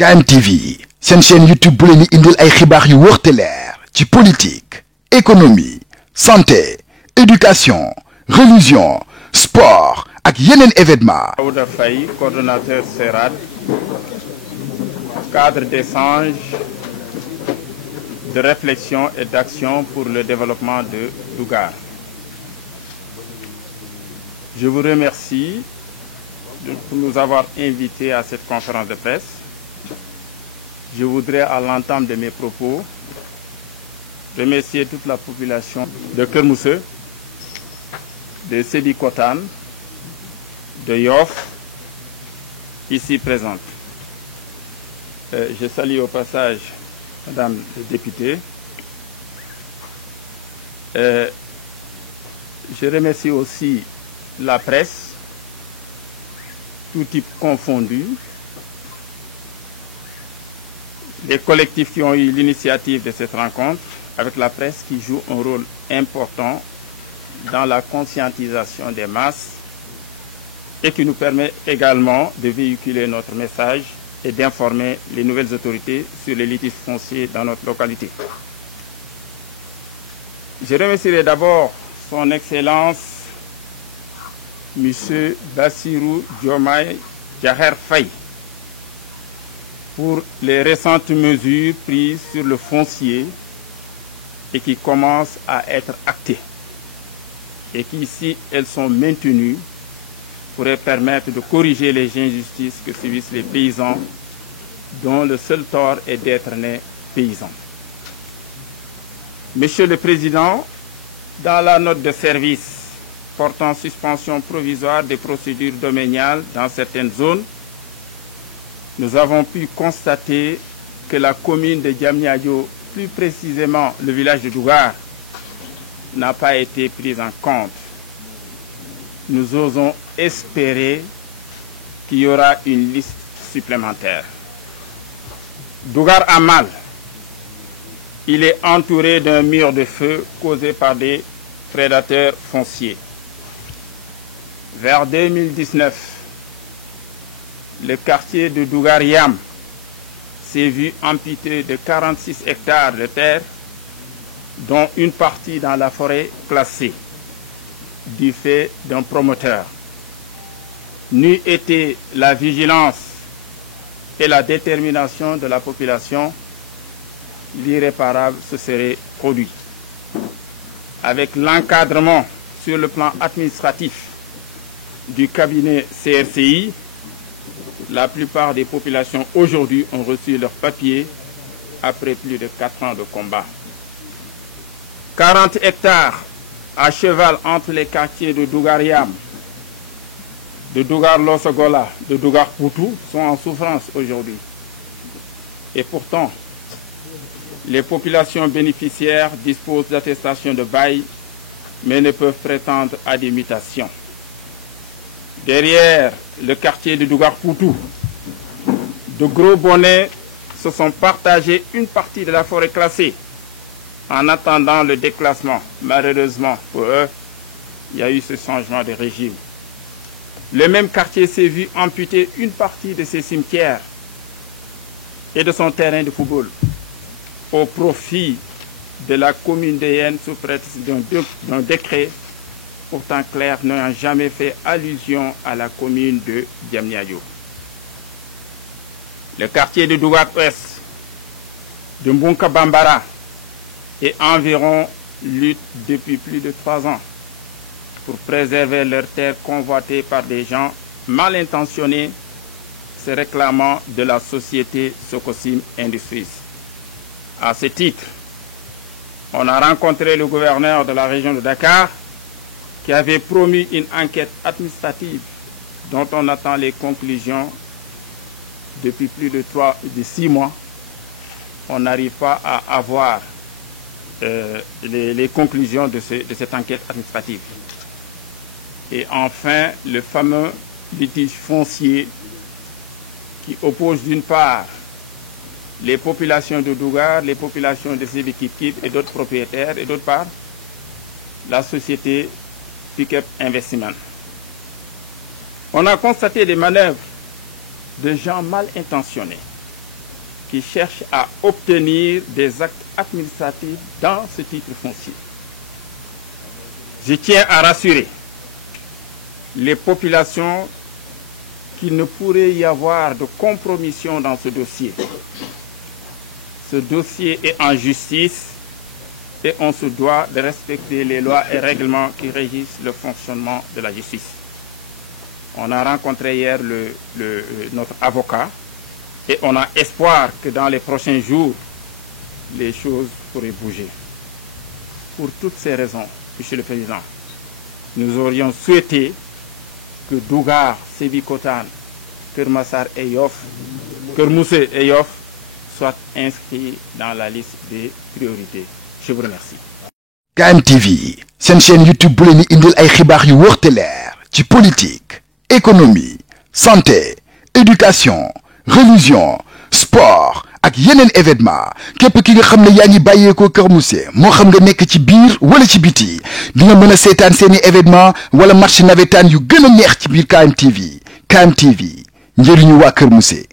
KMTV seen chaîne YouTube bu leen di indil ay xibaar yu wóor te leer ci politique, économie, santé, éducation, religion, sport ak yeneen événement. Daouda Faye, coordonnateur CERAD, cadre d'échange, de réflexion et d'action pour le développement de Dougar. Je vous remercie de nous avoir invités à cette conférence de presse. Je voudrais, à l'entame de mes propos, remercier toute la population de Kermousseu, de Sébikotane, de Yoff, ici présente. Je salue au passage Madame la députée. Je remercie aussi la presse, tout type confondu, les collectifs qui ont eu l'initiative de cette rencontre, avec la presse qui joue un rôle important dans la conscientisation des masses et qui nous permet également de véhiculer notre message et d'informer les nouvelles autorités sur les litiges fonciers dans notre localité. Je remercierai d'abord son Excellence M. Bassirou Diomaye Diakhar Faye pour les récentes mesures prises sur le foncier et qui commencent à être actées et qui, si elles sont maintenues, pourraient permettre de corriger les injustices que subissent les paysans dont le seul tort est d'être nés paysans. Monsieur le Président, dans la note de service portant suspension provisoire des procédures domaniales dans certaines zones, nous avons pu constater que la commune de Diamniadio, plus précisément le village de Dougar, n'a pas été prise en compte. Nous osons espérer qu'il y aura une liste supplémentaire. Dougar a mal. Il est entouré d'un mur de feu causé par des prédateurs fonciers. Vers 2019, le quartier de Dougar-Yam s'est vu amputé de 46 hectares de terre, dont une partie dans la forêt classée, du fait d'un promoteur. N'eût été la vigilance et la détermination de la population, l'irréparable se serait produit. Avec l'encadrement sur le plan administratif du cabinet CRCI, la plupart des populations aujourd'hui ont reçu leurs papiers après plus de 4 ans de combat. 40 hectares à cheval entre les quartiers de Dougar-Yam, de Dougar-Losogola, de Dougar-Poutou sont en souffrance aujourd'hui. Et pourtant, les populations bénéficiaires disposent d'attestations de bail, mais ne peuvent prétendre à des mutations. Derrière le quartier de Dougar-Poutou, de gros bonnets se sont partagés une partie de la forêt classée en attendant le déclassement. Malheureusement pour eux, il y a eu ce changement de régime. Le même quartier s'est vu amputer une partie de ses cimetières et de son terrain de football au profit de la commune de Yène sous prétexte d'un décret pourtant clair n'ayant jamais fait allusion à la commune de Diamniadio. Le quartier de Dougar-Ouest, de Mbunka Bambara et environ luttent depuis plus de 3 ans pour préserver leurs terres convoitées par des gens mal intentionnés se réclamant de la société Sokosim Industries. À ce titre, on a rencontré le gouverneur de la région de Dakar qui avait promis une enquête administrative dont on attend les conclusions depuis plus de 6 mois. On n'arrive pas à avoir les conclusions de cette enquête administrative. Et enfin, le fameux litige foncier qui oppose d'une part les populations de Dougar, les populations de Sébikotane et d'autres propriétaires, et d'autre part la société Pickup Investment. On a constaté des manœuvres de gens mal intentionnés qui cherchent à obtenir des actes administratifs dans ce titre foncier. Je tiens à rassurer les populations qu'il ne pourrait y avoir de compromission dans ce dossier. Ce dossier est en justice et on se doit de respecter les lois et règlements qui régissent le fonctionnement de la justice. On a rencontré hier notre avocat et on a espoir que dans les prochains jours, les choses pourraient bouger. Pour toutes ces raisons, Monsieur le Président, nous aurions souhaité que Dougar, Sébikotane, Keur Massar et Yoff, Keur Moussé et Yoff soient inscrits dans la liste des priorités. Je vous remercie. KMTV seen chaîne YouTube bu leen di indil ay xibaar yu wóor te leer ci politique, économie, santé, éducation, religion, sport ak yeneen événement képp ki nga xam ne yaa ngi bàyyeekoo Kër Moussé moo xam nga nekk ci biir wala ci biti di nga mën a seetaan seeni événement wala match navétane yu gën a neex ci biir KMTV. KMTV njëriñu waa Kër Moussé.